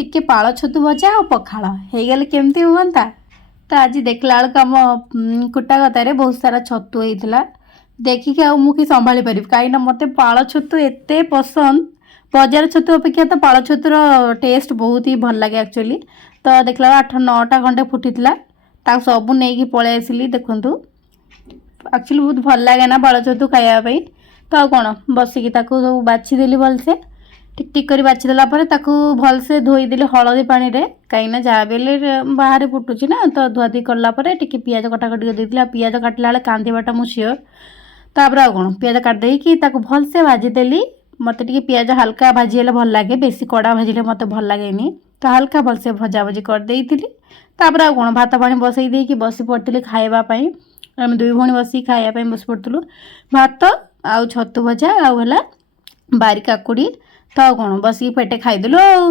ଟିକେ ପାଳ ଛତୁ ଭଜା ଆଉ ପଖାଳ ହେଇଗଲେ କେମିତି ହୁଅନ୍ତା। ତ ଆଜି ଦେଖିଲା ବେଳକୁ ଆମ କୁଟା ଗଦାରେ ବହୁତ ସାରା ଛତୁ ହେଇଥିଲା। ଦେଖିକି ଆଉ ମୁଁ କି ସମ୍ଭାଳି ପାରିବି, କାହିଁକିନା ମୋତେ ପାଳ ଛତୁ ଏତେ ପସନ୍ଦ। ବଜାର ଛତୁ ଅପେକ୍ଷା ତ ପାଳ ଛତୁର ଟେଷ୍ଟ ବହୁତ ହି ଭଲ ଲାଗେ ଆକ୍ଚୁଆଲି। ତ ଦେଖିଲା ବେଳକୁ 8-9ଟା ଖଣ୍ଡେ ଫୁଟିଥିଲା, ତାକୁ ସବୁ ନେଇକି ପଳେଇ ଆସିଲି। ଦେଖନ୍ତୁ ଆକ୍ଚୁଆଲି ବହୁତ ଭଲ ଲାଗେ ନା ପାଳ ଛତୁ ଖାଇବା ପାଇଁ। ତ ଆଉ କ'ଣ ବସିକି ତାକୁ ସବୁ ବାଛିଦେଲି ଭଲସେ, ଟିକ୍ ଟିକ୍ କରି ବାଛିଦେଲା ପରେ ତାକୁ ଭଲସେ ଧୋଇଦେଲି ହଳଦୀ ପାଣିରେ, କାହିଁକିନା ଯାହା ବି ହେଲେ ବାହାରେ ଫୁଟୁଛି ନା। ତ ଧୁଆଧୁଇ କଲା ପରେ ଟିକେ ପିଆଜ କଟାକଟି କରିଦେଇଥିଲି। ଆଉ ପିଆଜ କାଟିଲା ବେଳେ କାନ୍ଦିବାଟା ମୁଁ ସିଓର। ତାପରେ ଆଉ କ'ଣ ପିଆଜ କାଟିଦେଇକି ତାକୁ ଭଲସେ ଭାଜିଦେଲି। ମୋତେ ଟିକେ ପିଆଜ ହାଲକା ଭାଜି ହେଲେ ଭଲ ଲାଗେ, ବେଶୀ କଡ଼ା ଭାଜିଲେ ମୋତେ ଭଲ ଲାଗେନି। ତ ହାଲକା ଭଲସେ ଭଜାଭଜି କରିଦେଇଥିଲି। ତାପରେ ଆଉ କ'ଣ ଭାତ ପାଣି ବସେଇ ଦେଇକି ବସି ପଡ଼ିଥିଲି ଖାଇବା ପାଇଁ। ଆମେ ଦୁଇ ଭଉଣୀ ବସିକି ଖାଇବା ପାଇଁ ବସି ପଡ଼ିଥିଲୁ। ଭାତ ଆଉ ଛତୁ ଭଜା ଆଉ ହେଲା ବାରି କାକୁଡ଼ି। ତ ଆଉ କ'ଣ ବସିକି ପେଟେ ଖାଇଦେଲୁ ଆଉ।